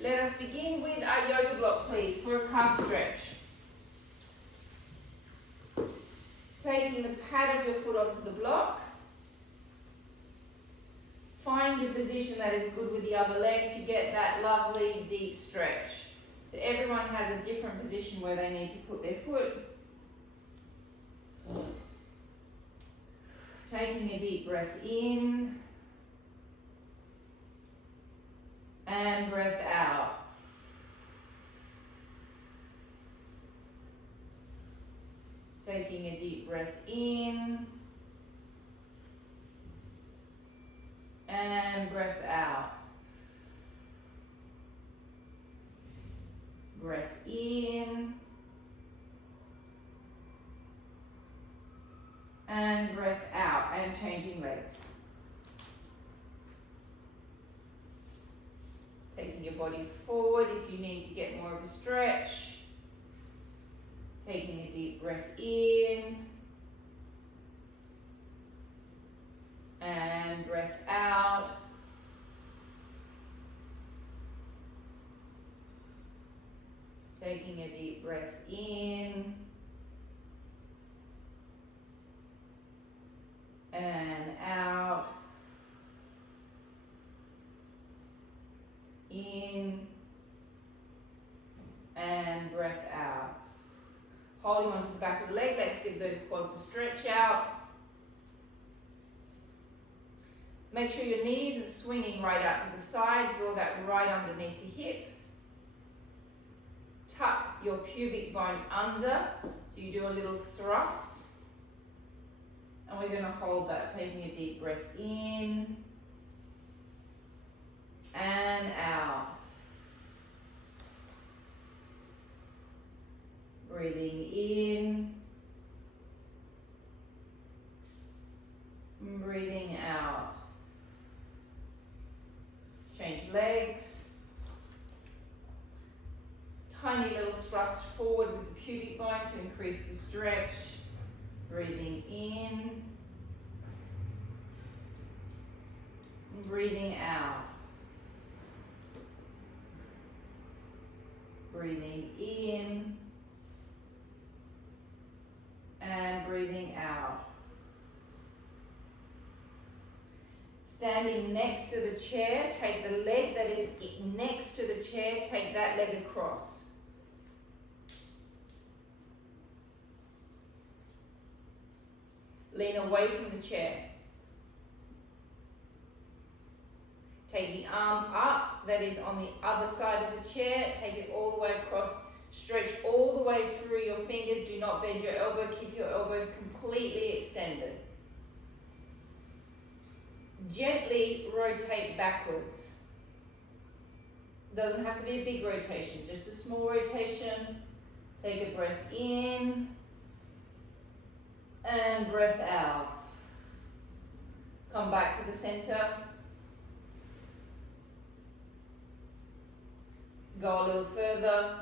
Let us begin with our yoga block, please, for a calf stretch. Taking the pad of your foot onto the block. Find your position that is good with the other leg to get that lovely deep stretch. So everyone has a different position where they need to put their foot. Taking a deep breath in and breath out. Taking a deep breath in and breath out. Breath in and breath out, and changing legs. Taking your body forward if you need to get more of a stretch. Taking a deep breath in and breath out. Taking a deep breath in and out. In and breath out. Holding onto the back of the leg, let's give those quads a stretch out. Make sure your knees are swinging right out to the side. Draw that right underneath the hip. Tuck your pubic bone under, so you do a little thrust. And we're going to hold that, taking a deep breath in and out. Breathing in, breathing out. Change legs. Tiny little thrust forward with the pubic bone to increase the stretch. Breathing in, breathing out. Breathing in and breathing out. Standing next to the chair, take the leg that is next to the chair, take that leg across. Lean away from the chair. Take the arm up that is on the other side of the chair, take it all the way across. Stretch all the way through your fingers. Do not bend your elbow. Keep your elbow completely extended. Gently rotate backwards. Doesn't have to be a big rotation, just a small rotation. Take a breath in and breath out. Come back to the center. Go a little further.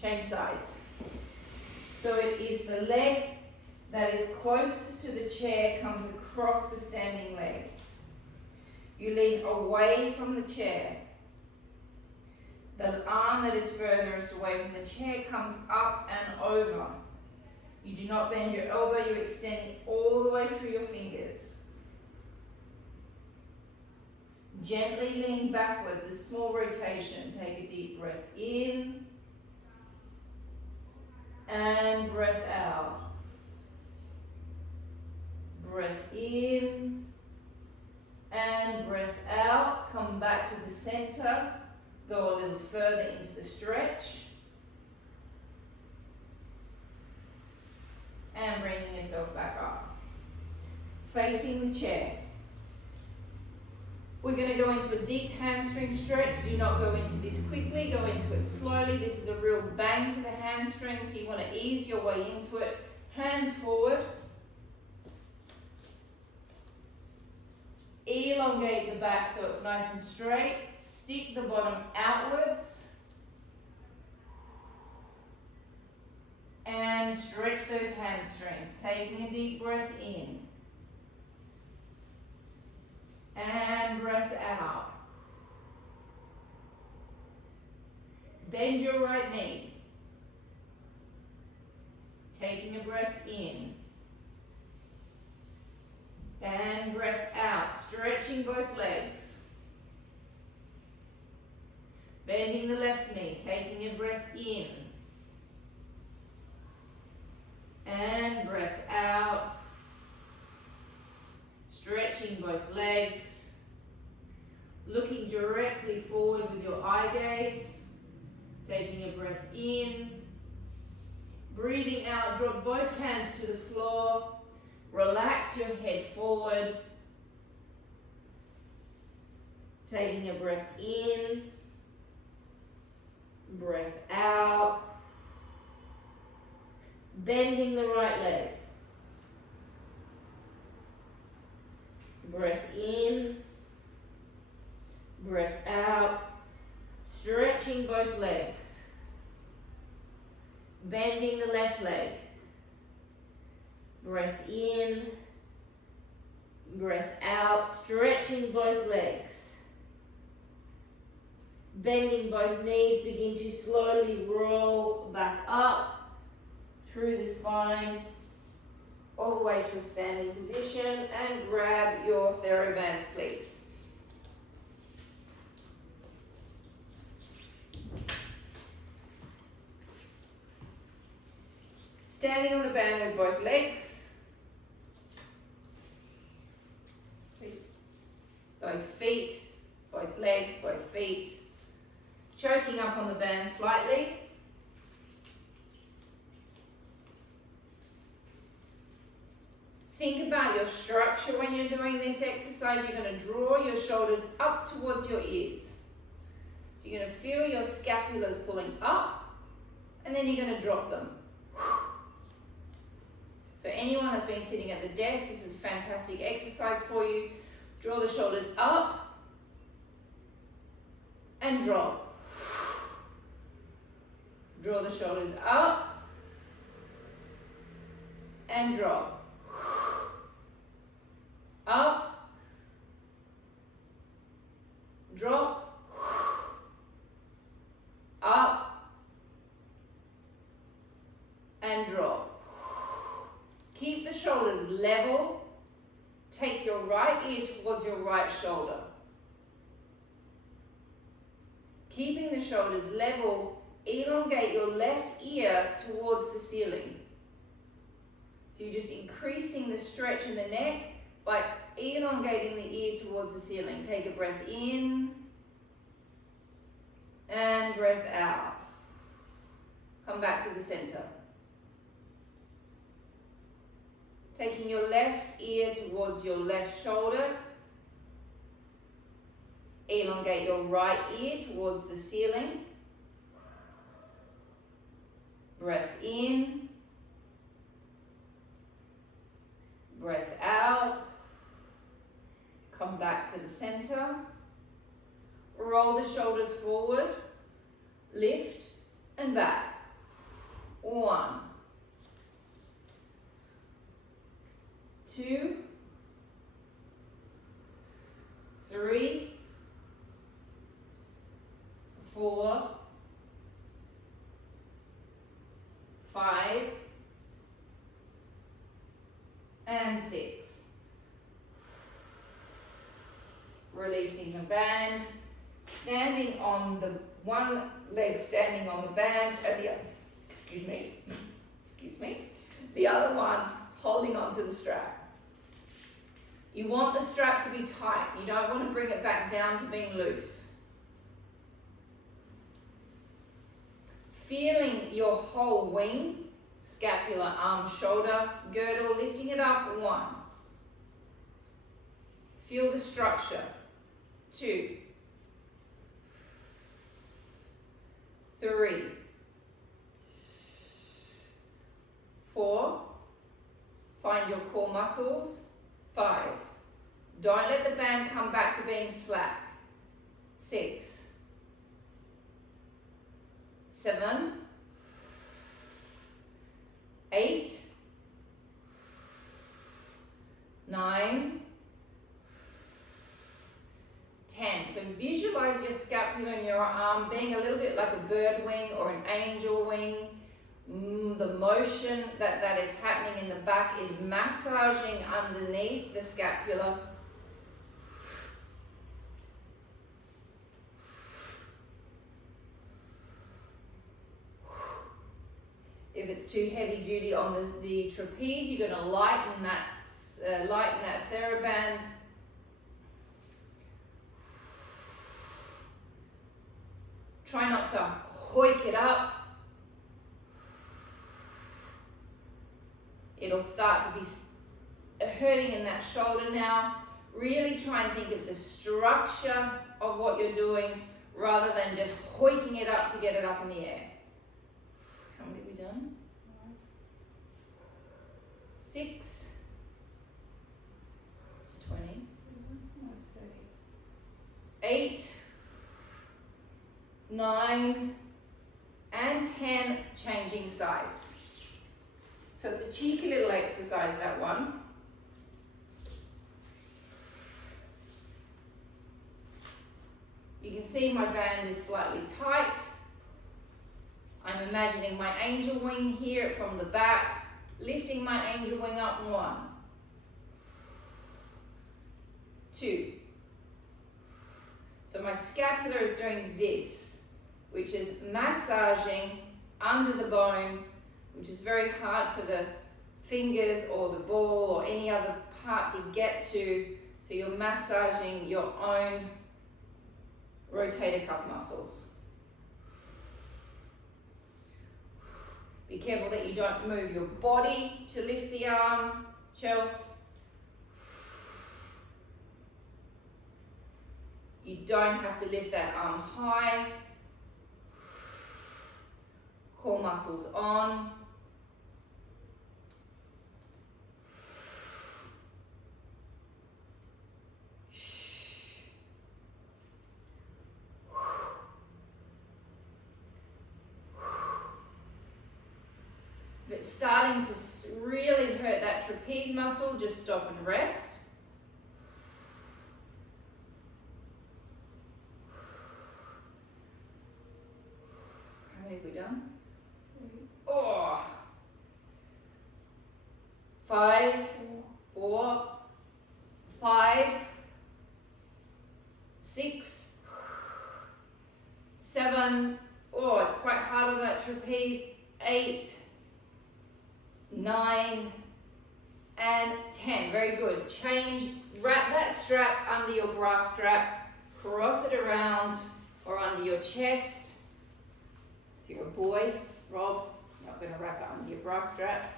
Change sides. So it is the leg that is closest to the chair comes across the standing leg. You lean away from the chair. The arm that is furthest away from the chair comes up and over. You do not bend your elbow, you extend it all the way through your fingers. Gently lean backwards, a small rotation. Take a deep breath in and breath out. Breath in and breath out. Come back to the center. Go a little further into the stretch. And bringing yourself back up. Facing the chair. We're going to go into a deep hamstring stretch. Do not go into this quickly. Go into it slowly. This is a real bang to the hamstring, so you want to ease your way into it. Hands forward. Elongate the back so it's nice and straight. Stick the bottom outwards. And stretch those hamstrings. Taking a deep breath in. And breath out. Bend your right knee. Taking a breath in. And breath out. Stretching both legs. Bending the left knee. Taking a breath in. And breath out. Stretching both legs. Looking directly forward with your eye gaze. Taking a breath in. Breathing out, drop both hands to the floor. Relax your head forward. Taking a breath in. Breath out. Bending the right leg. Breath in. Breath out. Stretching both legs. Bending the left leg. Breath in. Breath out. Stretching both legs. Bending both knees. Begin to slowly roll back up through the spine all the way to a standing position, and grab your TheraBands, please. Standing on the band with both legs, both feet, both legs, both feet, choking up on the band slightly. Think about your structure when you're doing this exercise. You're going to draw your shoulders up towards your ears. So you're going to feel your scapulas pulling up, and then you're going to drop them. So anyone that's been sitting at the desk, this is a fantastic exercise for you. Draw the shoulders up and drop. Draw the shoulders up and drop. Up, drop, up, and drop. Keep the shoulders level. Take your right ear towards your right shoulder. Keeping the shoulders level, elongate your left ear towards the ceiling. So you're just increasing the stretch in the neck by elongating the ear towards the ceiling. Take a breath in and breath out. Come back to the center. Taking your left ear towards your left shoulder. Elongate your right ear towards the ceiling. Breath in. Breath out. Come back to the center. Roll the shoulders forward. Lift and back. 1, 2, 3, 4, 5, and 6. Releasing the band, standing on the one leg, standing on the band, and the other one holding onto the strap. You want the strap to be tight. You don't want to bring it back down to being loose. Feeling your whole wing, scapula, arm, shoulder, girdle, lifting it up. 1. Feel the structure. 2, 3, 4. Find your core muscles. 5. Don't let the band come back to being slack. 6, 7, 8, 9, visualize your scapula and your arm being a little bit like a bird wing or an angel wing. The motion that is happening in the back is massaging underneath the scapula. If it's too heavy duty on the trapeze, you're going to lighten that TheraBand. Try not to hoik it up. It'll start to be hurting in that shoulder now. Really try and think of the structure of what you're doing rather than just hoiking it up to get it up in the air. How many have we done? 6 to 20. 8, 9, and 10, changing sides. So it's a cheeky little exercise, that one. You can see my band is slightly tight. I'm imagining my angel wing here from the back, lifting my angel wing up. 1, 2. So my scapula is doing this, which is massaging under the bone, which is very hard for the fingers or the ball or any other part to get to. So you're massaging your own rotator cuff muscles. Be careful that you don't move your body to lift the arm, Chelsea. You don't have to lift that arm high. Core muscles on. If it's starting to really hurt that trapeze muscle, just stop and rest. How many have we done? 5, 4, 5, 6, 7. Oh, it's quite hard on that trapeze. 8, 9, and 10. Very good. Change, wrap that strap under your bra strap, cross it around or under your chest. If you're a boy, Rob, you're not going to wrap it under your bra strap.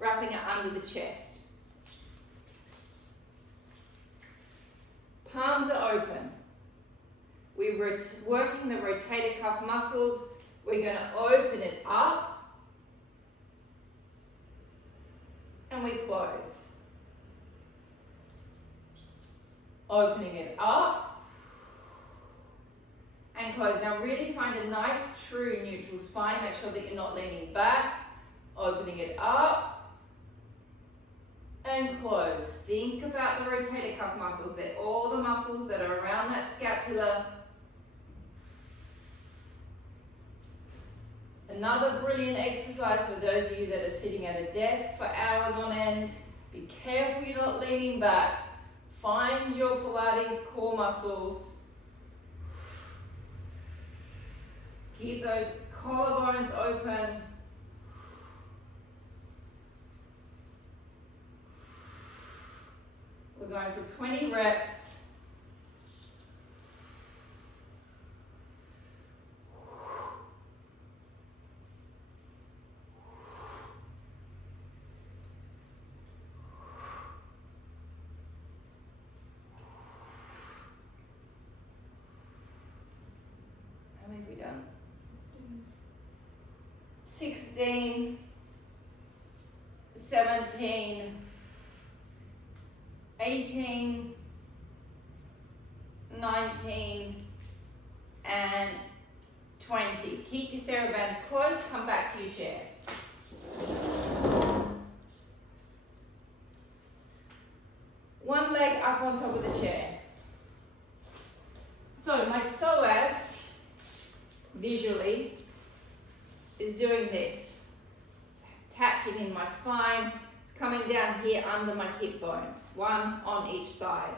Wrapping it under the chest. Palms are open. We're working the rotator cuff muscles. We're going to open it up. And we close. Opening it up. And close. Now really find a nice, true, neutral spine. Make sure that you're not leaning back. Opening it up. And close. Think about the rotator cuff muscles. They're all the muscles that are around that scapula. Another brilliant exercise for those of you that are sitting at a desk for hours on end. Be careful you're not leaning back. Find your Pilates core muscles. Keep those collarbones open. We're going for 20 reps. How many have we done? 16, 17, 18, 19, and 20. Keep your TheraBands close, come back to your chair. One leg up on top of the chair. So my psoas, visually, is doing this. It's attaching in my spine. It's coming down here under my hip bone, one on each side.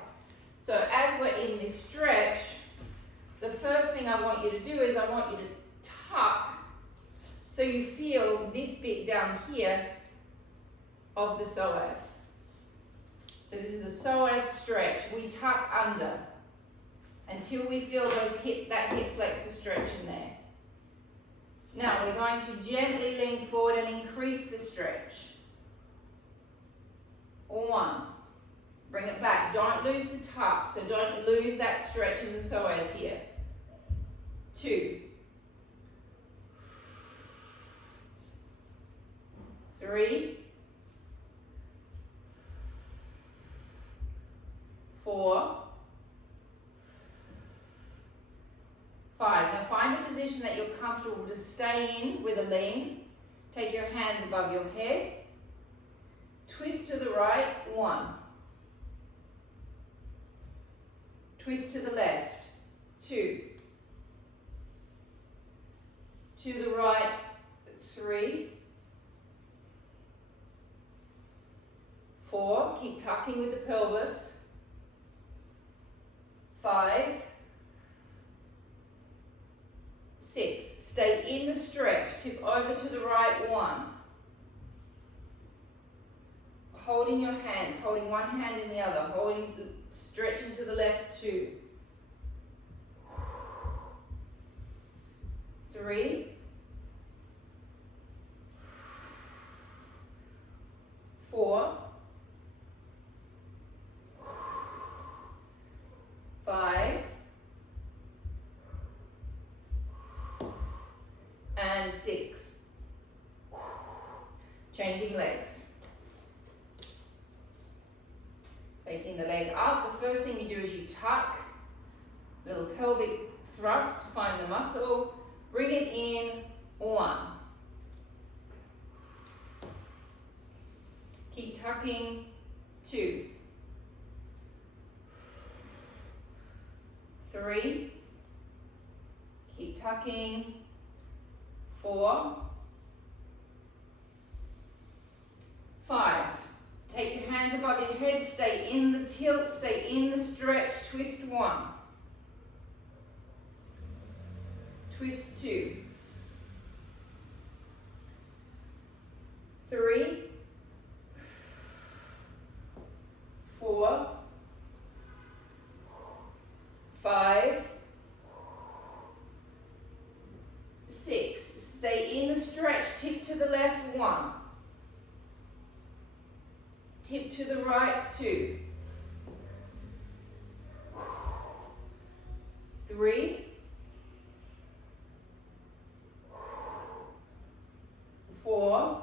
So as we're in this stretch, the first thing I want you to do is I want you to tuck so you feel this bit down here of the psoas. So this is a psoas stretch. We tuck under until we feel that hip flexor stretch in there. Now we're going to gently lean forward and increase the stretch. 1. Bring it back. Don't lose the tuck, so don't lose that stretch in the psoas here. 2. 3. 4. 5. Now find a position that you're comfortable to stay in with a lean. Take your hands above your head. Twist to the right, 1. Twist to the left, 2. To the right, 3. 4. Keep tucking with the pelvis. 5. 6. Stay in the stretch. Tip over to the right, 1. Holding your hands, holding one hand in the other, stretching to the left, 2. 3. 4. 5. And 6. Changing legs. Taking the leg up, the first thing you do is you tuck, little pelvic thrust, find the muscle, bring it in, 1. Keep tucking, 2. 3. Keep tucking, 4. 5. Take your hands above your head, stay in the tilt, stay in the stretch, twist 1. Twist 2. 3. 4. 5. 6. Stay in the stretch, tip to the left, 1. Tip to the right, 2. 3. 4.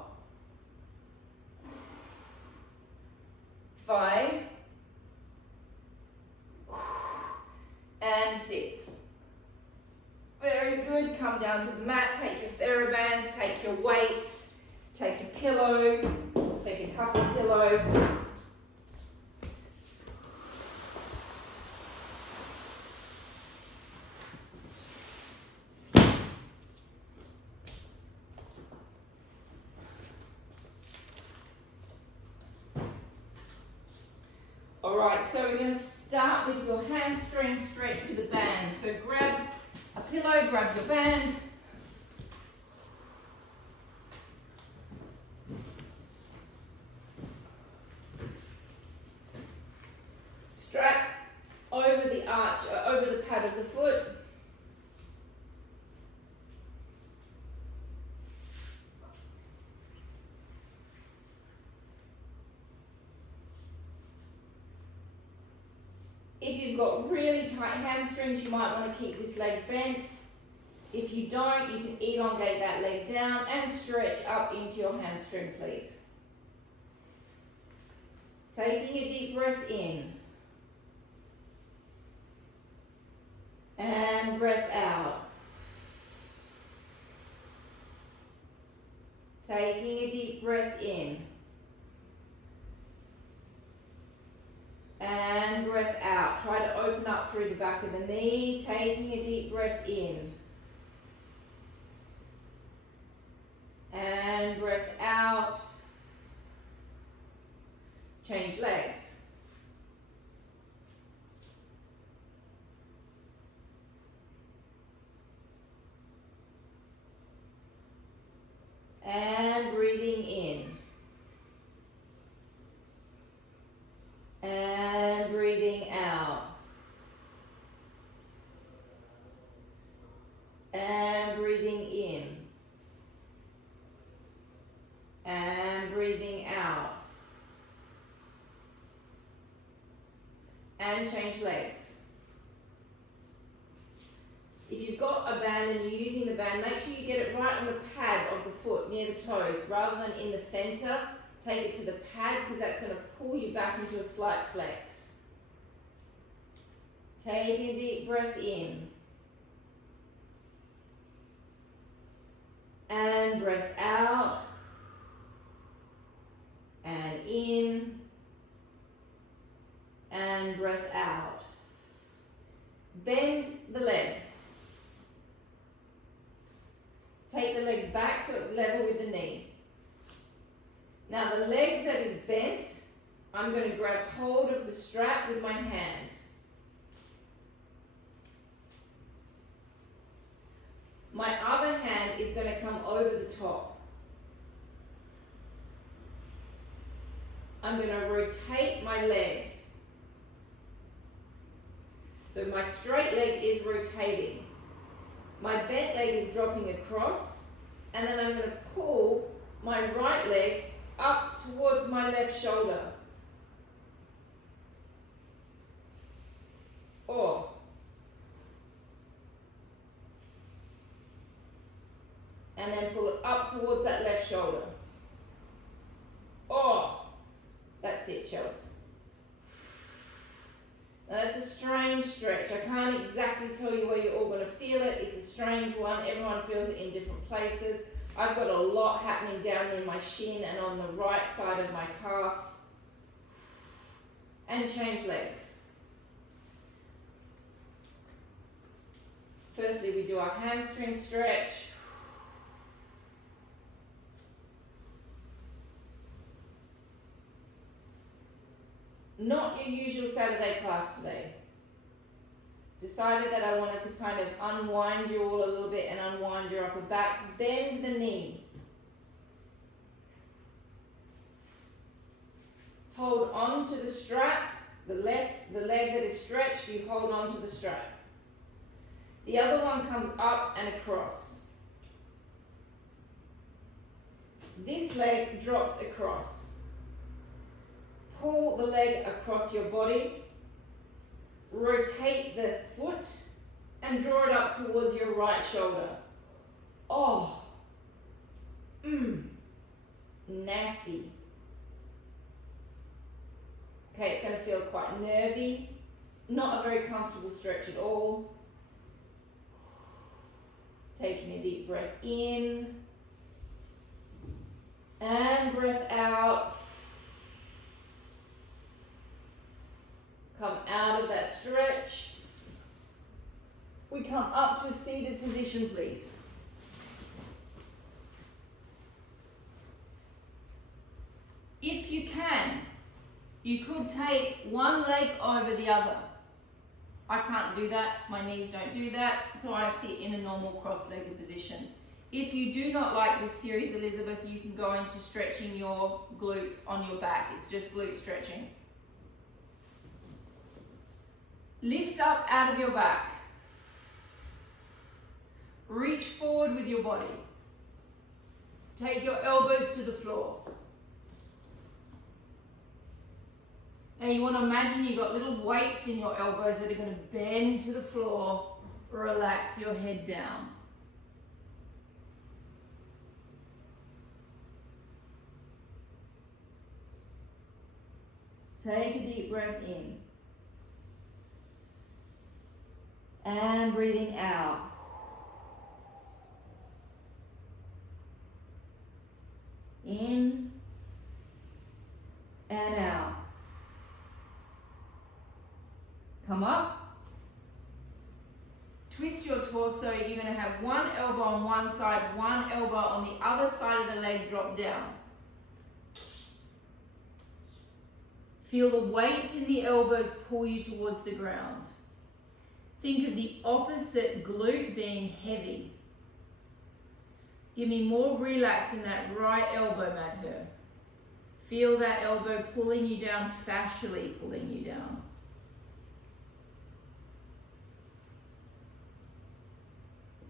5. And 6. Very good. Come down to the mat. Take your TheraBands, take your weights, take a pillow, take a couple of pillows. Alright, so we're going to start with your hamstring stretch with a band. So grab a pillow, grab your band. Strap over the arch, over the pad of the foot. If you've got really tight hamstrings, you might want to keep this leg bent. If you don't, you can elongate that leg down and stretch up into your hamstring, please. Taking a deep breath in. And breath out. Taking a deep breath in. And breath out. Try to open up through the back of the knee, taking a deep breath in. And breath out. Change legs. And breathing in. And breathing out. And breathing in. And breathing out. And change legs. If you've got a band and you're using the band, make sure you get it right on the pad of the foot near the toes rather than in the center. Take it to the pad because that's going to pull you back into a slight flex. Take a deep breath in. And breath out. And in. And breath out. Bend the leg. Take the leg back so it's level with the knee. Now the leg that is bent, I'm going to grab hold of the strap with my hand. My other hand is going to come over the top. I'm going to rotate my leg. So my straight leg is rotating. My bent leg is dropping across, and then I'm going to pull my right leg up towards my left shoulder. Or. And then pull it up towards that left shoulder. Or. That's it, Chelsea. Now that's a strange stretch. I can't exactly tell you where you're all going to feel it. It's a strange one. Everyone feels it in different places. I've got a lot happening down near my shin and on the right side of my calf. And change legs. Firstly, we do our hamstring stretch. Not your usual Saturday class today. Decided that I wanted to kind of unwind you all a little bit and unwind your upper backs. Bend the knee. Hold on to the strap. The leg that is stretched, you hold on to the strap. The other one comes up and across. This leg drops across. Pull the leg across your body, rotate the foot, and draw it up towards your right shoulder. Oh, nasty. Okay, it's going to feel quite nervy, not a very comfortable stretch at all. Taking a deep breath in, and breath out. Come out of that stretch. We come up to a seated position, please. If you can, you could take one leg over the other. I can't do that. My knees don't do that. So I sit in a normal cross-legged position. If you do not like this series, Elizabeth, you can go into stretching your glutes on your back. It's just glute stretching. Lift up out of your back. Reach forward with your body. Take your elbows to the floor. Now you want to imagine you've got little weights in your elbows that are going to bend to the floor. Relax your head down. Take a deep breath in. And breathing out. In and out. Come up. Twist your torso. You're going to have one elbow on one side, one elbow on the other side of the leg drop down. Feel the weights in the elbows pull you towards the ground. Think of the opposite glute being heavy. Give me more relax in that right elbow, Madhur. Feel that elbow pulling you down, fascially pulling you down.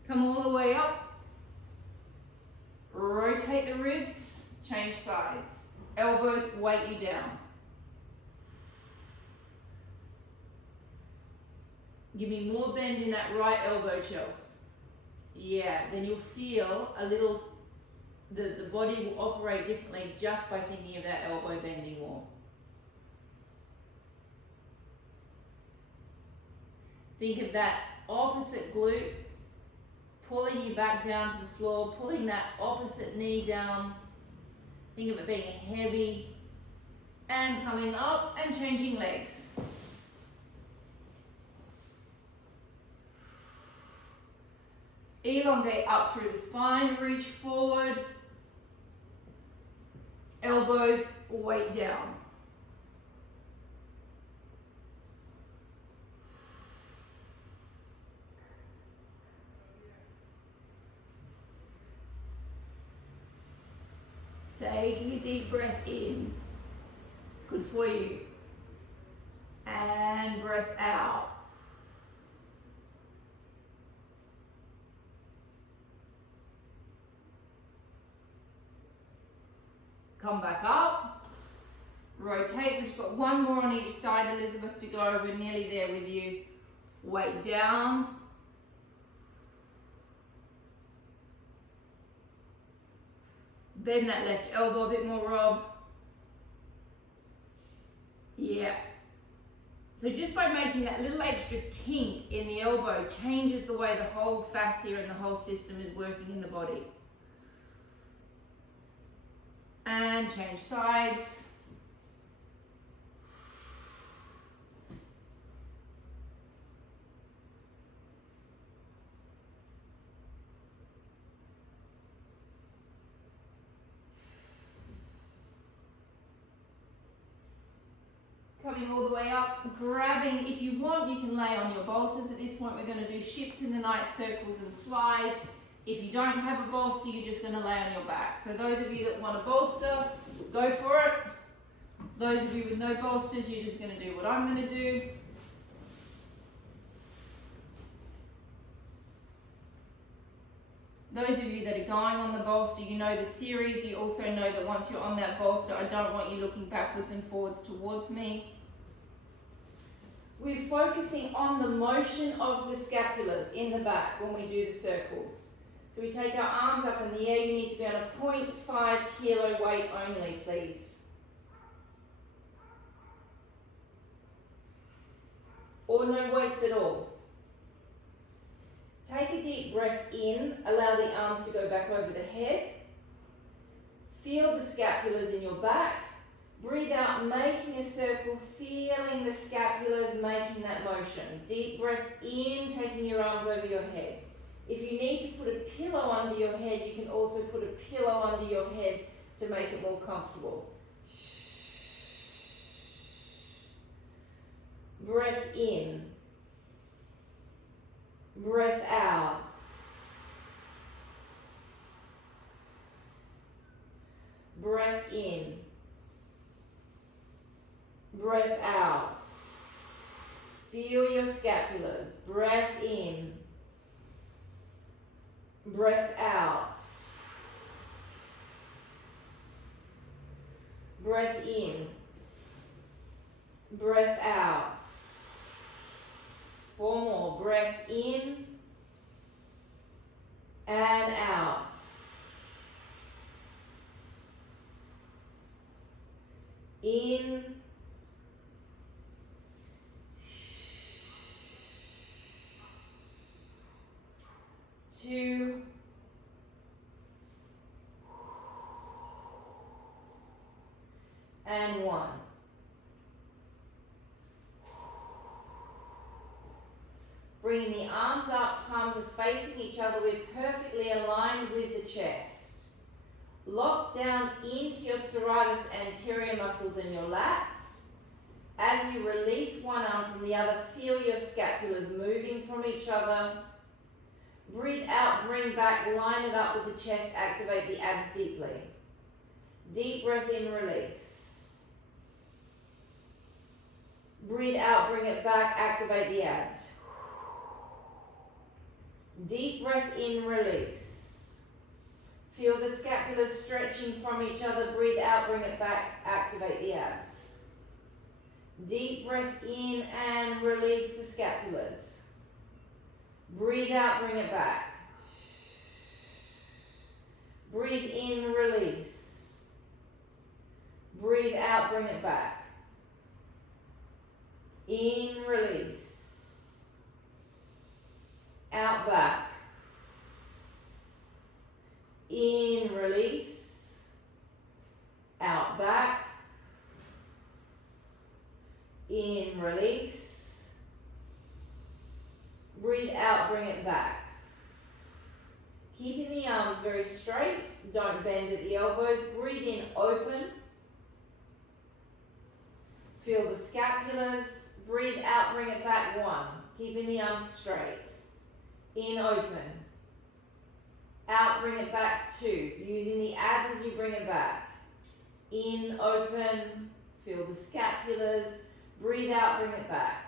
Come all the way up. Rotate the ribs, change sides. Elbows weight you down. Give me more bend in that right elbow, Chels. Yeah, then you'll feel a little, the body will operate differently just by thinking of that elbow bending more. Think of that opposite glute pulling you back down to the floor, pulling that opposite knee down. Think of it being heavy and coming up and changing legs. Elongate up through the spine, reach forward, elbows weight down. Taking a deep breath in, it's good for you, and breath out. Come back up, rotate. We've got one more on each side, Elizabeth, to go. We're nearly there with you. Weight down. Bend that left elbow a bit more, Rob. Yeah. So just by making that little extra kink in the elbow changes the way the whole fascia and the whole system is working in the body. And change sides. Coming all the way up, grabbing, if you want, you can lay on your bolsters. At this point, we're going to do ships in the night, circles and flies. If you don't have a bolster, you're just going to lay on your back. So those of you that want a bolster, go for it. Those of you with no bolsters, you're just going to do what I'm going to do. Those of you that are going on the bolster, you know the series. You also know that once you're on that bolster, I don't want you looking backwards and forwards towards me. We're focusing on the motion of the scapulars in the back when we do the circles. So we take our arms up in the air. You need to be on a 0.5 kilo weight only, please. Or no weights at all. Take a deep breath in, allow the arms to go back over the head. Feel the scapulars in your back. Breathe out, making a circle, feeling the scapulars making that motion. Deep breath in, taking your arms over your head. If you need to put a pillow under your head, you can also put a pillow under your head to make it more comfortable. Breath in. Breath out. Breath in. Breath out. Feel your scapulars. Breath in. Breath out. Breath in. Breath out. 4 more. Breath in and out. In. Two. And 1. Bringing the arms up, palms are facing each other. We're perfectly aligned with the chest. Lock down into your serratus anterior muscles and your lats. As you release one arm from the other, feel your scapulars moving from each other. Breathe out, bring back, line it up with the chest, activate the abs deeply. Deep breath in, release. Breathe out, bring it back, activate the abs. Deep breath in, release. Feel the scapulars stretching from each other. Breathe out, bring it back, activate the abs. Deep breath in and release the scapulars. Breathe out, bring it back. Breathe in, release. Breathe out, bring it back. In, release. Out, back. In, release. Out, back. In, release. Breathe out, bring it back. Keeping the arms very straight, don't bend at the elbows. Breathe in, open. Feel the scapulars. Breathe out, bring it back, one. Keeping the arms straight. In, open. Out, bring it back, two. Using the abs as you bring it back. In, open. Feel the scapulars. Breathe out, bring it back.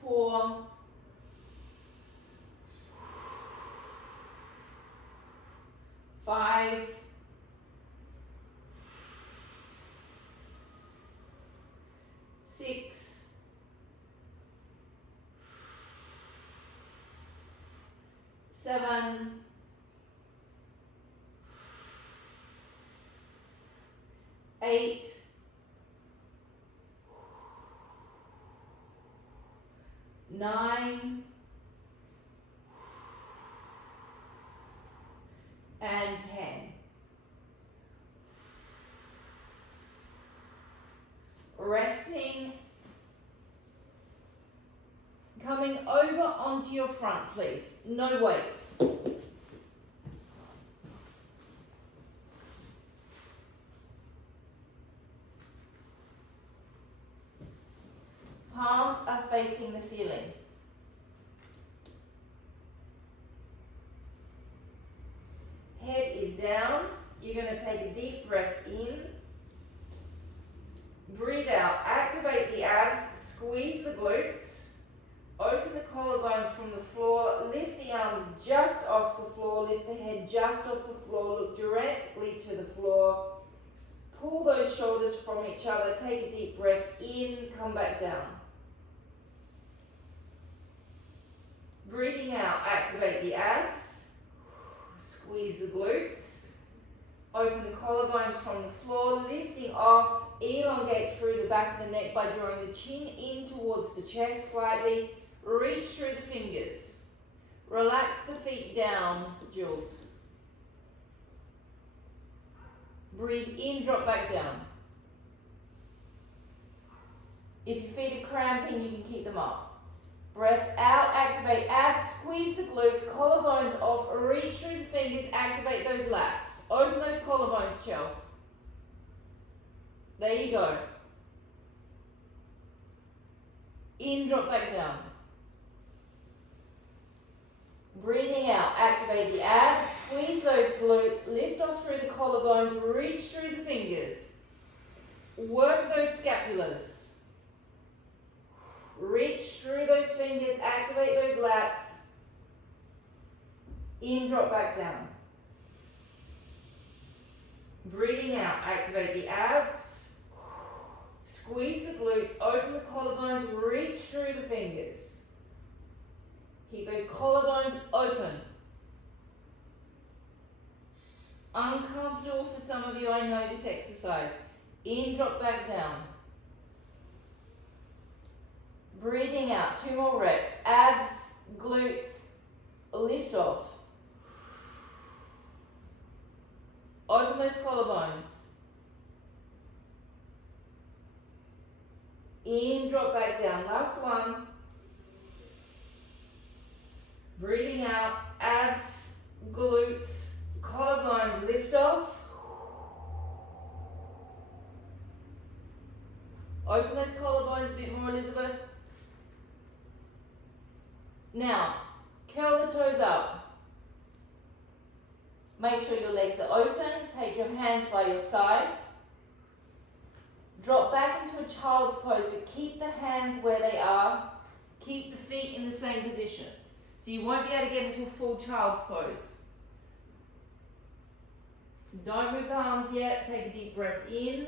4, 5, 6, 7, 8, 9, and 10. Resting. Coming over onto your front, please. No weights. Palms are facing the ceiling. Head is down. You're going to take a deep breath in. Breathe out. Activate the abs. Squeeze the glutes. Open the collarbones from the floor. Lift the arms just off the floor. Lift the head just off the floor. Look directly to the floor. Pull those shoulders from each other. Take a deep breath in. Come back down. Breathing out, activate the abs, squeeze the glutes, open the collarbones from the floor, lifting off, elongate through the back of the neck by drawing the chin in towards the chest slightly, reach through the fingers, relax the feet down, Jules. Breathe in, drop back down. If your feet are cramping, you can keep them up. Breath out, activate abs, squeeze the glutes, collarbones off, reach through the fingers, activate those lats. Open those collarbones, Chels. There you go. In, drop back down. Breathing out, activate the abs, squeeze those glutes, lift off through the collarbones, reach through the fingers. Work those scapulars. Reach through those fingers, activate those lats. In, drop back down. Breathing out, activate the abs. Squeeze the glutes, open the collarbones, reach through the fingers. Keep those collarbones open. Uncomfortable for some of you, I know this exercise. In, drop back down. Breathing out, 2 more reps. Abs, glutes, lift off. Open those collarbones. In, drop back down. Last one. Breathing out, abs, glutes, collarbones lift off. Open those collarbones a bit more, Elizabeth. Now, curl the toes up. Make sure your legs are open. Take your hands by your side. Drop back into a child's pose, but keep the hands where they are. Keep the feet in the same position. So you won't be able to get into a full child's pose. Don't move the arms yet. Take a deep breath in.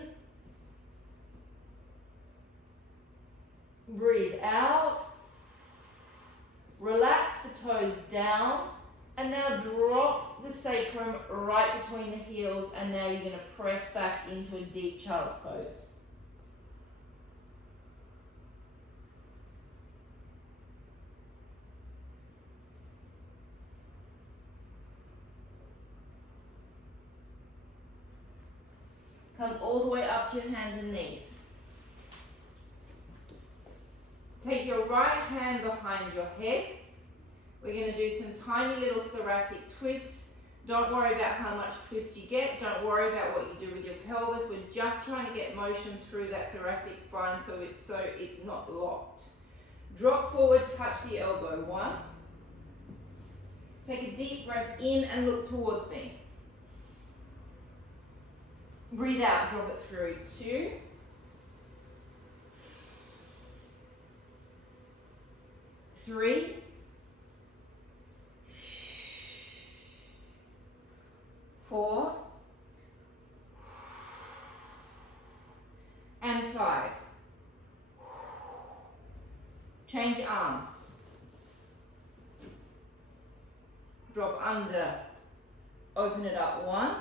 Breathe out. Relax the toes down. And now drop the sacrum right between the heels. And now you're going to press back into a deep child's pose. Come all the way up to your hands and knees. Take your right hand behind your head. We're going to do some tiny little thoracic twists. Don't worry about how much twist you get. Don't worry about what you do with your pelvis. We're just trying to get motion through that thoracic spine so it's not locked. Drop forward, touch the elbow. 1. Take a deep breath in and look towards me. Breathe out, drop it through. 2. 3. 4. And 5. Change arms. Drop under. Open it up. 1.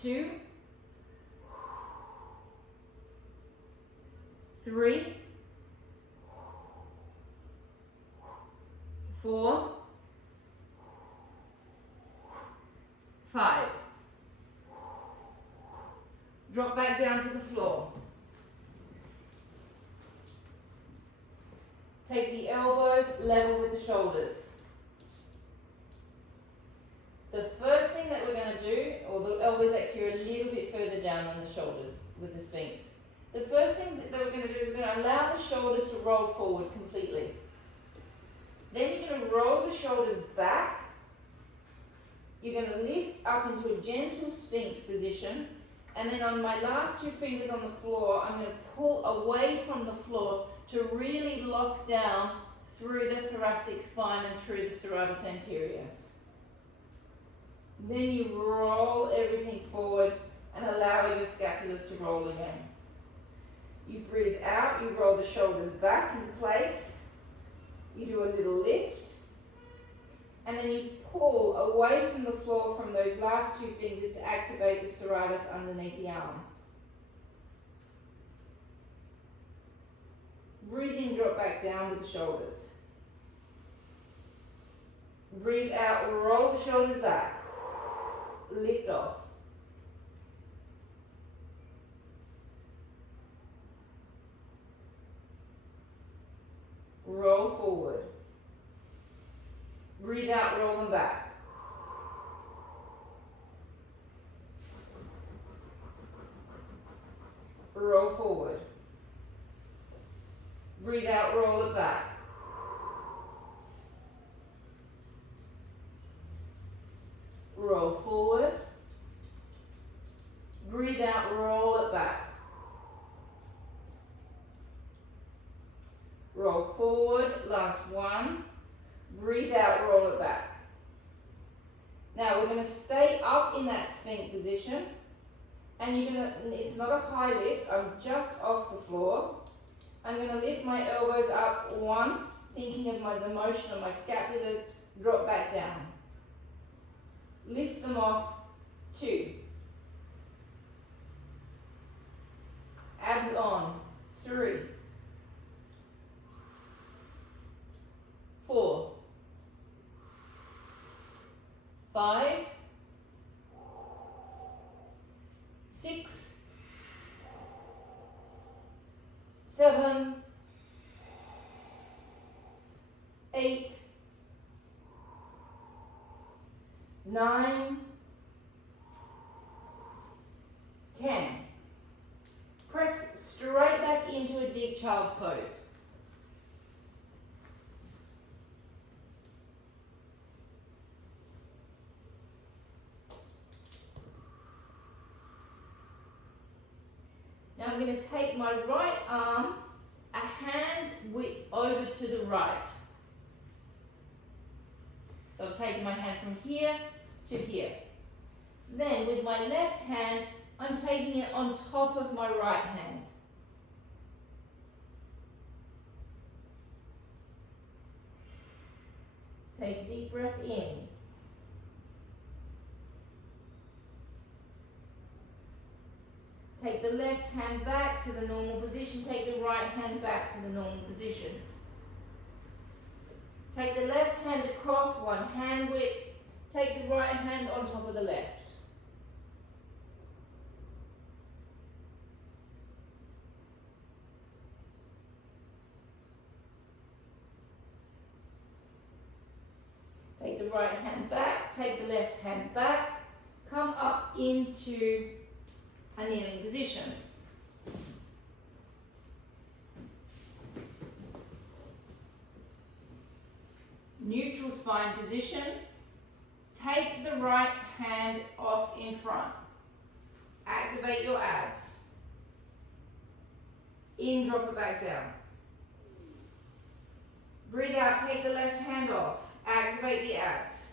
2. 3. 4. 5. Drop back down to the floor. Take the elbows level with the shoulders. The first thing that we're going to do, or the elbows actually are a little bit further down than the shoulders with the sphinx. The first thing that we're going to do is we're going to allow the shoulders to roll forward completely. Then you're going to roll the shoulders back. You're going to lift up into a gentle sphinx position. And then on my last 2 fingers on the floor, I'm going to pull away from the floor to really lock down through the thoracic spine and through the serratus anterior. Then you roll everything forward and allow your scapulars to roll again. You breathe out, you roll the shoulders back into place. You do a little lift. And then you pull away from the floor from those last 2 fingers to activate the serratus underneath the arm. Breathe in, drop back down with the shoulders. Breathe out, roll the shoulders back. Lift off. Roll forward. Breathe out, roll them back. Roll forward. Breathe out, roll it back. Roll forward. Breathe out, roll it back. Roll forward, last 1. Breathe out, roll it back. Now we're going to stay up in that sphinx position. And it's not a high lift, I'm just off the floor. I'm going to lift my elbows up, 1, thinking of the motion of my scapulars, drop back down. Lift them off, 2. Abs on, 3. 4. 5. 6. 7. 9, 10. Press straight back into a deep child's pose. Now I'm going to take my right arm a hand width over to the right. So I'm taking my hand from here to here. Then with my left hand, I'm taking it on top of my right hand. Take a deep breath in. Take the left hand back to the normal position. Take the right hand back to the normal position. Take the left hand across, one hand width. Take the right hand on top of the left. Take the right hand back, take the left hand back, come up into a kneeling position. Neutral spine position. Take the right hand off in front. Activate your abs. In, drop it back down. Breathe out, take the left hand off. Activate the abs.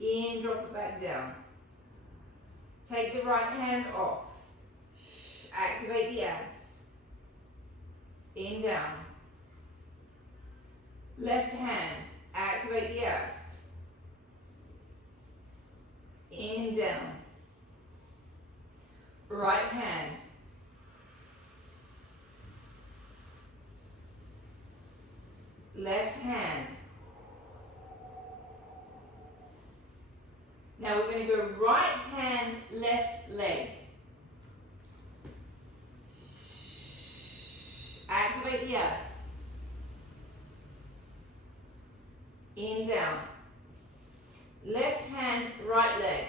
In, drop it back down. Take the right hand off. Activate the abs. In, down. Left hand, activate the abs. In, down. Right hand. Left hand. Now we're going to go right hand, left leg. Activate the abs. In, down. Left hand, right leg.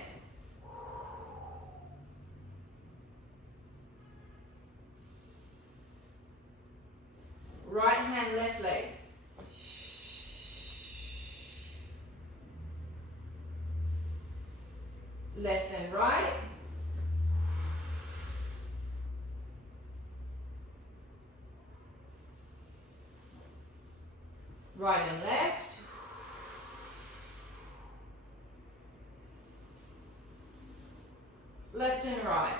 Right hand, left leg. Left and right. Right and left. Left and right.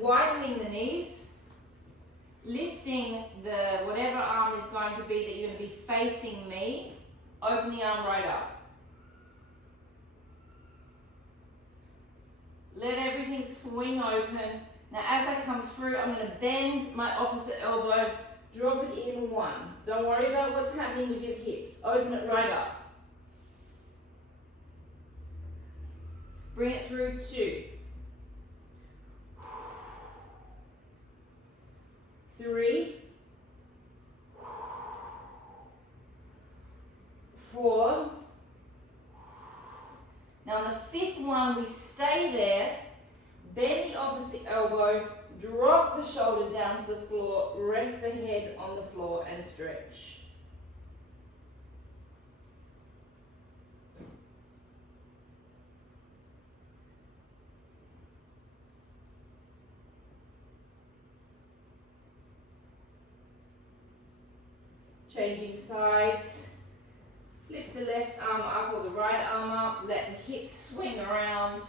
Widening the knees. Lifting the whatever arm is going to be that you're going to be facing me. Open the arm right up. Let everything swing open. Now as I come through, I'm going to bend my opposite elbow, drop it in 1. Don't worry about what's happening with your hips. Open it right up. Bring it through 2. 3. 4. Now on the 5th one, we stay there, bend the opposite elbow, drop the shoulder down to the floor, rest the head on the floor and stretch. Changing sides. Lift the left arm up or the right arm up. Let the hips swing around.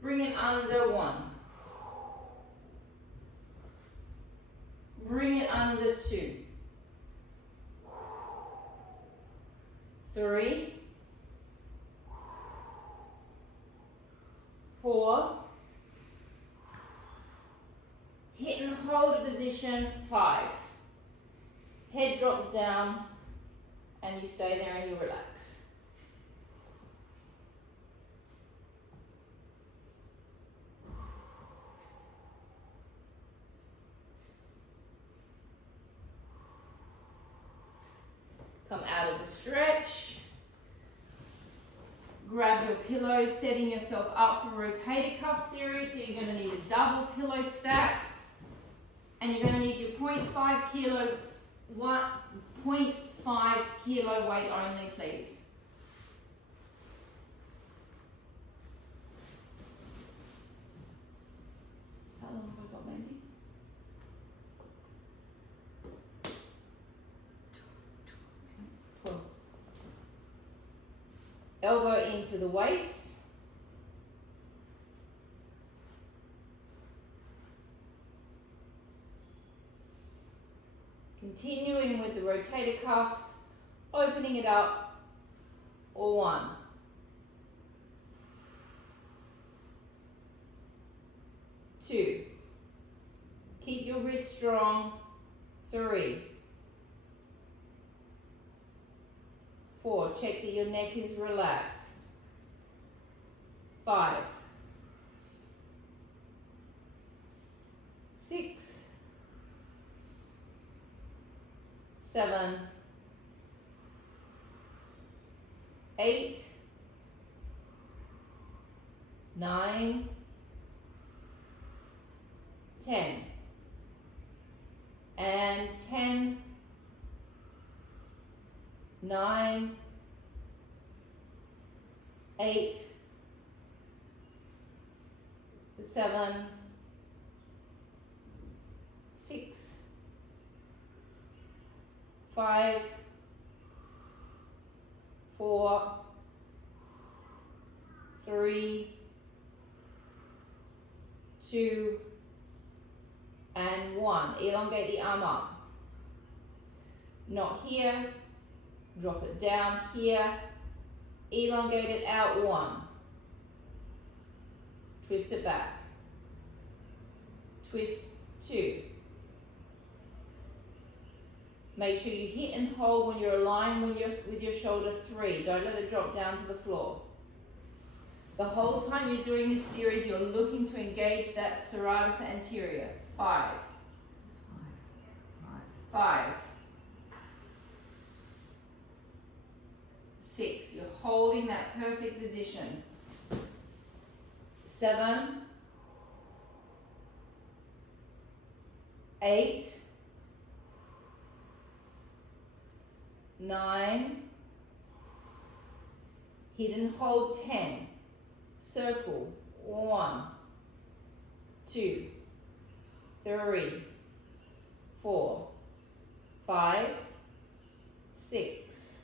Bring it under 1. Bring it under 2. 3. 4. Hit and hold a position. 5. Head drops down and you stay there and you relax. Come out of the stretch. Grab your pillows, setting yourself up for rotator cuff series. So you're going to need a double pillow stack. And you're going to need your 0.5 kilo weight only, please. How long have I got, Mandy? Elbow into the waist. Continuing with the rotator cuffs, opening it up, or 1. 2. Keep your wrist strong, 3. 4. Check that your neck is relaxed. 5. 6. 7. 8. 9. 10. And 10. 9, 8, 7, 6, 5, 4, 3, 2, and 1. Elongate the arm up. Not here. Drop it down here. Elongate it out. 1. Twist it back. Twist 2. Make sure you hit and hold when you're aligned with your shoulder. 3. Don't let it drop down to the floor. The whole time you're doing this series, you're looking to engage that serratus anterior. 5. 5. 6. You're holding that perfect position. 7. 8. 9. Hit and hold. 10. Circle. 1, 2, 3, 4, 5, 6,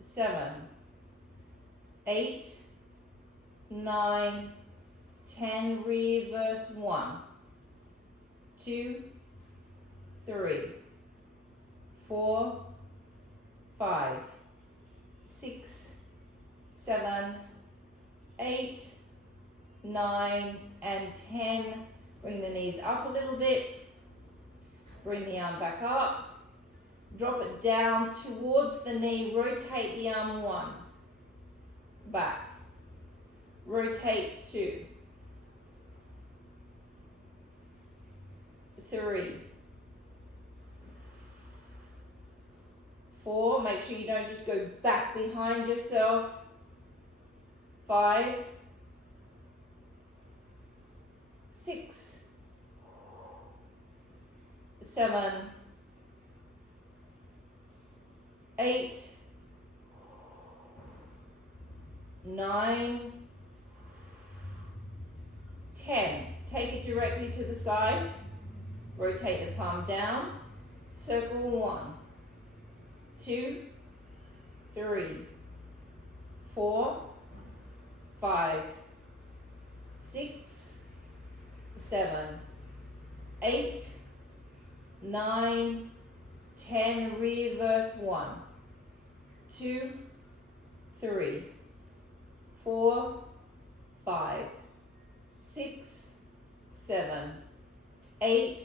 7, 8, 9, 10, reverse. 1, 2, 3, 4, 5, 6, 7, 8, 9, and 10. Bring the knees up a little bit. Bring the arm back up. Drop it down towards the knee. Rotate the arm. 1. Back. Rotate. 2. 3. 4. Make sure you don't just go back behind yourself. 5. 6. 7. 8. 9. 10. Take it directly to the side. Rotate the palm down. Circle. 1, 2, 3, 4, 5, 6, 7, 8, 9, 10, reverse. 1, 2, 3, 4, 5, 6, 7, 8,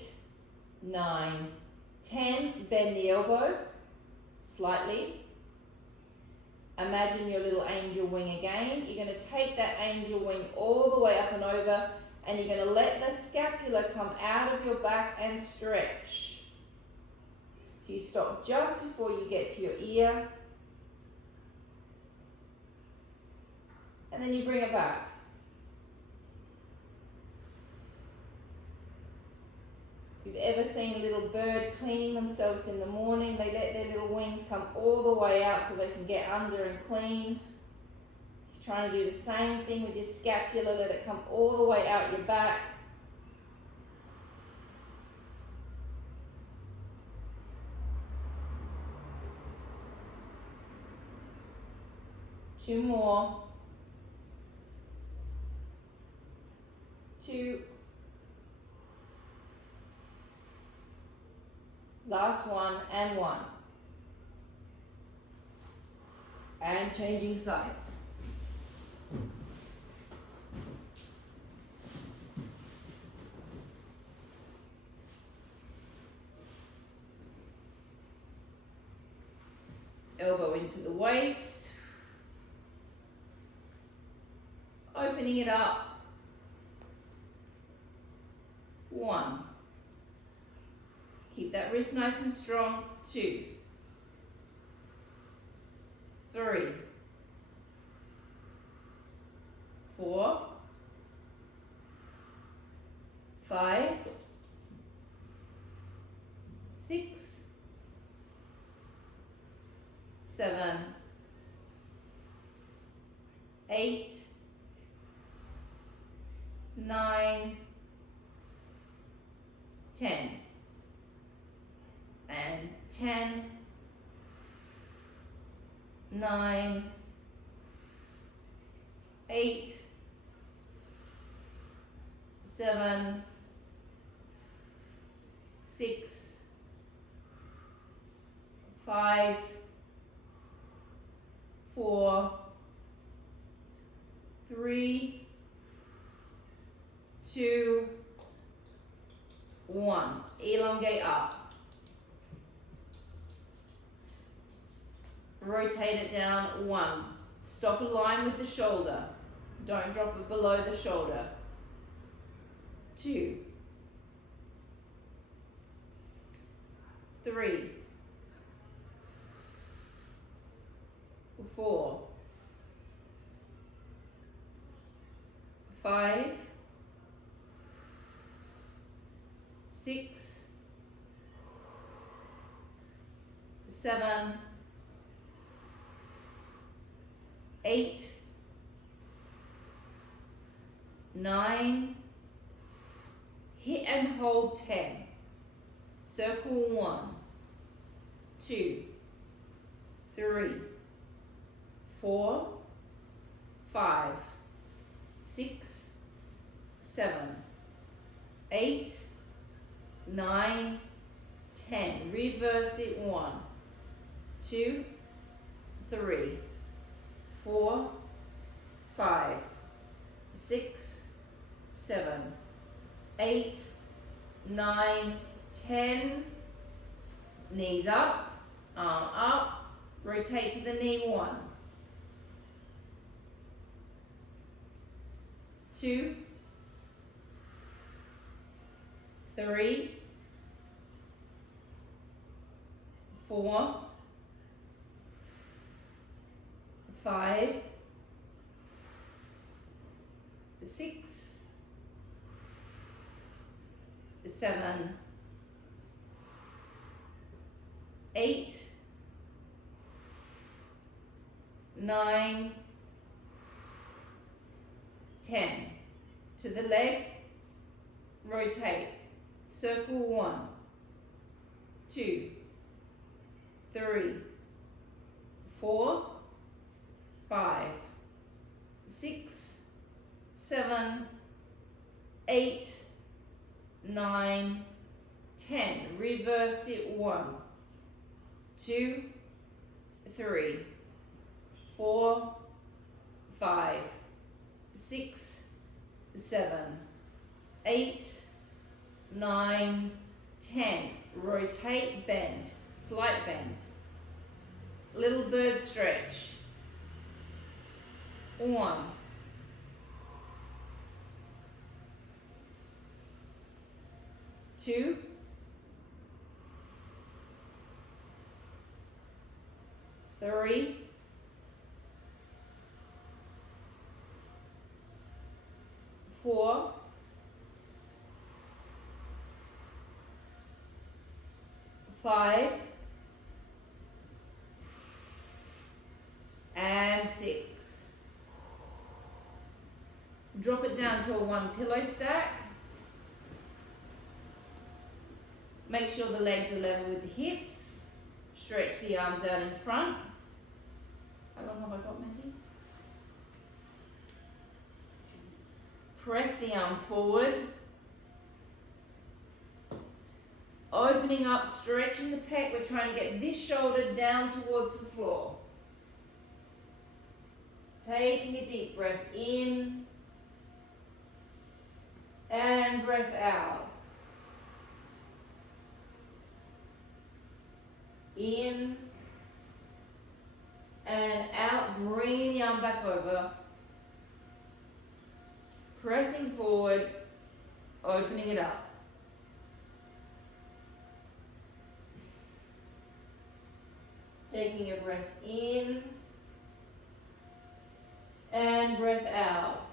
9, 10. Bend the elbow slightly. Imagine your little angel wing again. You're going to take that angel wing all the way up and over, and you're going to let the scapula come out of your back and stretch. So you stop just before you get to your ear. And then you bring it back. If you've ever seen a little bird cleaning themselves in the morning, they let their little wings come all the way out so they can get under and clean. You're trying to do the same thing with your scapula, let it come all the way out your back. Two more. 2. Last one and 1. And changing sides. Elbow into the waist. Opening it up. 1. Keep that wrist nice and strong. 2. 3. 4. 5. 6. 7. 8. 9. 10. And 10. 9. 8. 7. 6. 5. 4. 3. 2. 1. Elongate up. Rotate it down. 1. Stop a line with the shoulder. Don't drop it below the shoulder. 2. 3. 4. 5. 6. 7. 8. 9. Hit and hold 10. Circle 1, 2, 3, 4, 5, 6, 7, 8, 9, 10. Reverse it. 1, 2, 3, 4, 5, 6, 7, 8, 9, 10. Knees up, arm up, rotate to the knee. 1, 2, 3, 4, 5, 6, 7, 8, 9, 10. To the leg, rotate, circle. 1, 2, 3, 4, 5, 6, 7, 8, 9, 10. Reverse it. 1, 2, 3, 4, 5, 6, 7, 8, 9, 10. Rotate, bend, slight bend. Little bird stretch. 1, 2, 3, 4, 5, and 6. Drop it down to a 1 pillow stack. Make sure the legs are level with the hips. Stretch the arms out in front. How long have I got, Matthew? Press the arm forward. Opening up, stretching the pec. We're trying to get this shoulder down towards the floor. Taking a deep breath in and breath out. In and out, bringing the arm back over. Pressing forward, opening it up. Taking a breath in and breath out.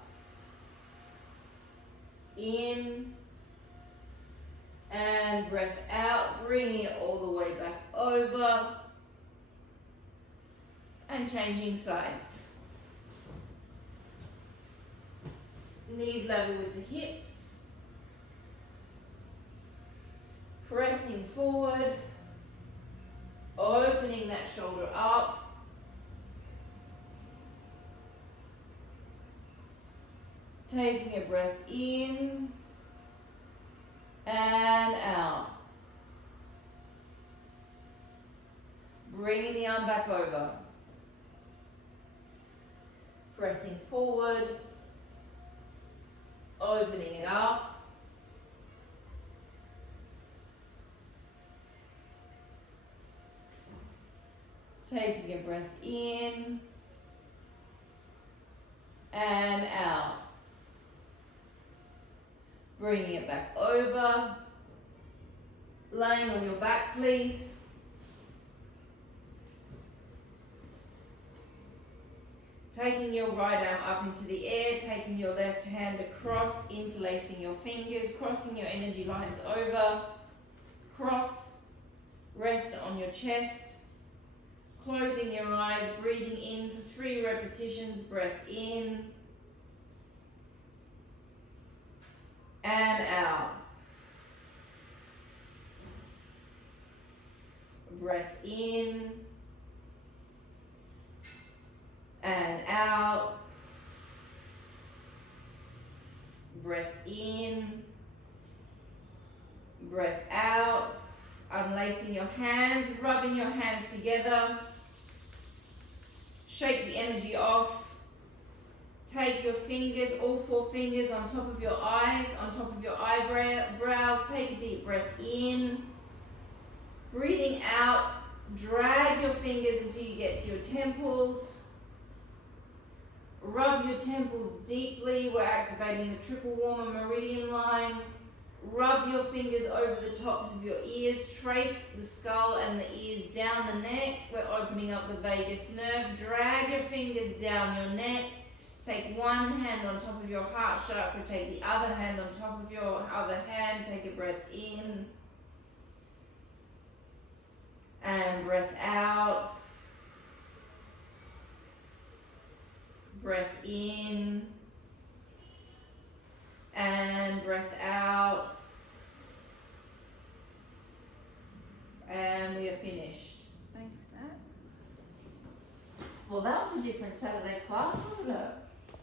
In and breath out, bringing it all the way back over and changing sides. Knees level with the hips. Pressing forward, opening that shoulder up. Taking a breath in and out. Bringing the arm back over. Pressing forward, opening it up. Taking a breath in and out. Bringing it back over. Laying on your back, please. Taking your right arm up into the air, taking your left hand across, interlacing your fingers, crossing your energy lines over. Cross, rest on your chest. Closing your eyes, breathing in for 3 repetitions. Breath in and out. Breath in and out. Breath in, breath out. Unlacing your hands, rubbing your hands together. Shake the energy off. Take your fingers, all 4 fingers on top of your eyes, on top of your eyebrows. Take a deep breath in. Breathing out, drag your fingers until you get to your temples. Rub your temples deeply. We're activating the triple warmer meridian line. Rub your fingers over the tops of your ears. Trace the skull and the ears down the neck. We're opening up the vagus nerve. Drag your fingers down your neck. Take one hand on top of your heart chakra. Take the other hand on top of your other hand. Take a breath in. And breath out. Breath in. And breath out. And we are finished. Thanks, Nat. Well, that was a different Saturday class, wasn't it?